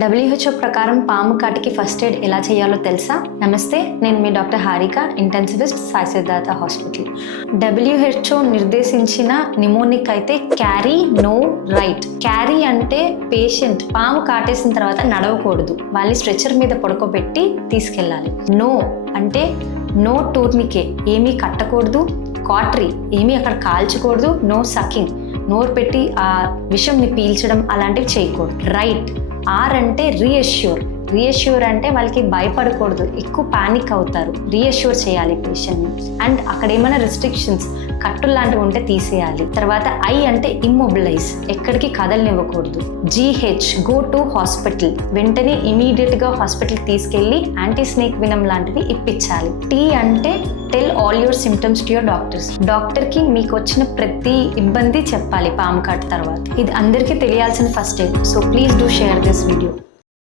WHO ప్రకారం పాము కాటికి ఫస్ట్ ఎయిడ్ ఎలా చేయాలో తెలుసా? నమస్తే, నేను మీ doctor Harika, intensivist, Sai Siddhartha hospital. WHO నిర్దేశించిన నిమోనిక్ అయితే క్యారీ నో రైట్. క్యారీ అంటే పేషెంట్ పాము కాటేసిన తర్వాత నడవకూడదు, వాళ్ళని స్ట్రెచర్ మీద పడుకోబెట్టి తీసుకెళ్ళాలి. నో అంటే నో టూర్నికే, ఏమీ కట్టకూడదు. కాటరీ, ఏమీ అక్కడ కాల్చకూడదు. నో సకింగ్, నోరు పెట్టి ఆ విషంని పీల్చడం అలాంటివి చేయకూడదు. రైట్, ఆర్ అంటే రీఅష్యూర్. రీఅష్యూర్ అంటే వాళ్ళకి భయపడకూడదు, ఎక్కువ పానిక్ అవుతారు. రీఅష్యూర్ చేయాలి పేషెంట్ని. అండ్ అక్కడ ఏమైనా రెస్ట్రిక్షన్స్, కట్టులు లాంటివి ఉంటే తీసేయాలి. తర్వాత ఐ అంటే ఇమ్మొబిలైజ్, ఎక్కడికి కదలనివ్వకూడదు. GH గో టు హాస్పిటల్, వెంటనే ఇమీడియట్గా హాస్పిటల్కి తీసుకెళ్ళి యాంటీ స్నేక్ వినం లాంటివి ఇప్పించాలి. T అంటే tell all your symptoms to your doctors. డాక్టర్కి మీకు వచ్చిన ప్రతి ఇబ్బంది చెప్పాలి పాము కాటు తర్వాత. ఇది అందరికీ తెలియాల్సిన first aid. So please do share this video.